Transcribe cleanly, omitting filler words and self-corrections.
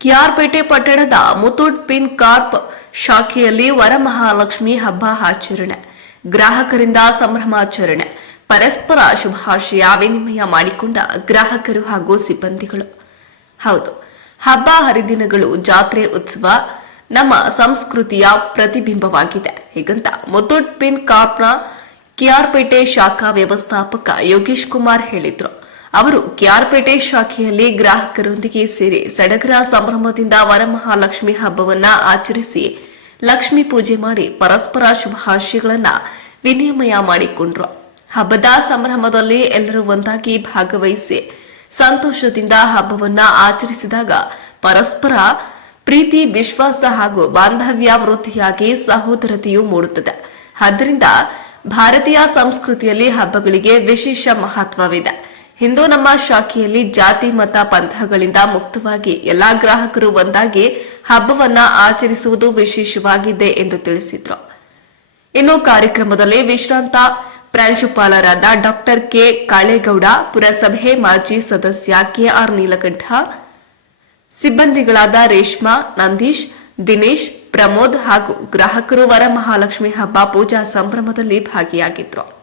ಕೆಆರ್ಪೇಟೆ ಪಟ್ಟಣದ Muthoot pin carp ಶಾಖೆಯಲ್ಲಿ ವರಮಹಾಲಕ್ಷ್ಮಿ ಹಬ್ಬ ಆಚರಣೆ, ಗ್ರಾಹಕರಿಂದ ಸಂಭ್ರಮಾಚರಣೆ, ಪರಸ್ಪರ ಶುಭಾಶಯ ವಿನಿಮಯ ಮಾಡಿಕೊಂಡ ಗ್ರಾಹಕರು ಹಾಗೂ ಸಿಬ್ಬಂದಿಗಳು. ಹೌದು, ಹಬ್ಬ ಹರಿದಿನಗಳು, ಜಾತ್ರೆ, ಉತ್ಸವ ನಮ್ಮ ಸಂಸ್ಕೃತಿಯ ಪ್ರತಿಬಿಂಬವಾಗಿದೆ. ಹೀಗಂತ ಮುತ್ತೂಟ್ ಪಿನ್ ಕಾರ್ಪ್ನ ಕೆಆರ್ಪೇಟೆ ಶಾಖಾ ವ್ಯವಸ್ಥಾಪಕ ಯೋಗೇಶ್ ಕುಮಾರ್ ಹೇಳಿದ್ರು. ಅವರು ಕೆಆರ್ಪೇಟೆ ಶಾಖೆಯಲ್ಲಿ ಗ್ರಾಹಕರೊಂದಿಗೆ ಸೇರಿ ಸಡಗರ ಸಂಭ್ರಮದಿಂದ ವರಮಹಾಲಕ್ಷ್ಮಿ ಹಬ್ಬವನ್ನ ಆಚರಿಸಿ ಲಕ್ಷ್ಮೀ ಪೂಜೆ ಮಾಡಿ ಪರಸ್ಪರ ಶುಭಾಶಯಗಳನ್ನ ವಿನಿಮಯ ಮಾಡಿಕೊಂಡ್ರು. ಹಬ್ಬದ ಸಂಭ್ರಮದಲ್ಲಿ ಎಲ್ಲರೂ ಒಂದಾಗಿ ಭಾಗವಹಿಸಿ ಸಂತೋಷದಿಂದ ಹಬ್ಬವನ್ನ ಆಚರಿಸಿದಾಗ ಪರಸ್ಪರ ಪ್ರೀತಿ, ವಿಶ್ವಾಸ ಹಾಗೂ ಬಾಂಧವ್ಯ ವೃದ್ಧಿಯಾಗಿ ಸಹೋದರತೆಯೂ ಮೂಡುತ್ತದೆ. ಆದ್ದರಿಂದ ಭಾರತೀಯ ಸಂಸ್ಕೃತಿಯಲ್ಲಿ ಹಬ್ಬಗಳಿಗೆ ವಿಶೇಷ ಮಹತ್ವವಿದೆ. ಇಂದು ನಮ್ಮ ಶಾಖೆಯಲ್ಲಿ ಜಾತಿ, ಮತ, ಪಂಥಗಳಿಂದ ಮುಕ್ತವಾಗಿ ಎಲ್ಲಾ ಗ್ರಾಹಕರು ಒಂದಾಗಿ ಹಬ್ಬವನ್ನ ಆಚರಿಸುವುದು ವಿಶೇಷವಾಗಿದೆ ಎಂದು ತಿಳಿಸಿದ್ರು. ಇನ್ನು ಕಾರ್ಯಕ್ರಮದಲ್ಲಿ ವಿಶ್ರಾಂತ ಪ್ರಾಂಶುಪಾಲರಾದ ಡಾಕ್ಟರ್ ಕೆ ಕಾಳೇಗೌಡ, ಪುರಸಭೆ ಮಾಜಿ ಸದಸ್ಯ ಕೆಆರ್ ನೀಲಕಂಠ, ಸಿಬ್ಬಂದಿಗಳಾದ ರೇಷ್ಮಾ, ನಂದೀಶ್, ದಿನೇಶ್, ಪ್ರಮೋದ್ ಹಾಗೂ ಗ್ರಾಹಕರು ವರಮಹಾಲಕ್ಷ್ಮಿ ಹಬ್ಬ ಪೂಜಾ ಸಂಭ್ರಮದಲ್ಲಿ ಭಾಗಿಯಾಗಿದ್ರು.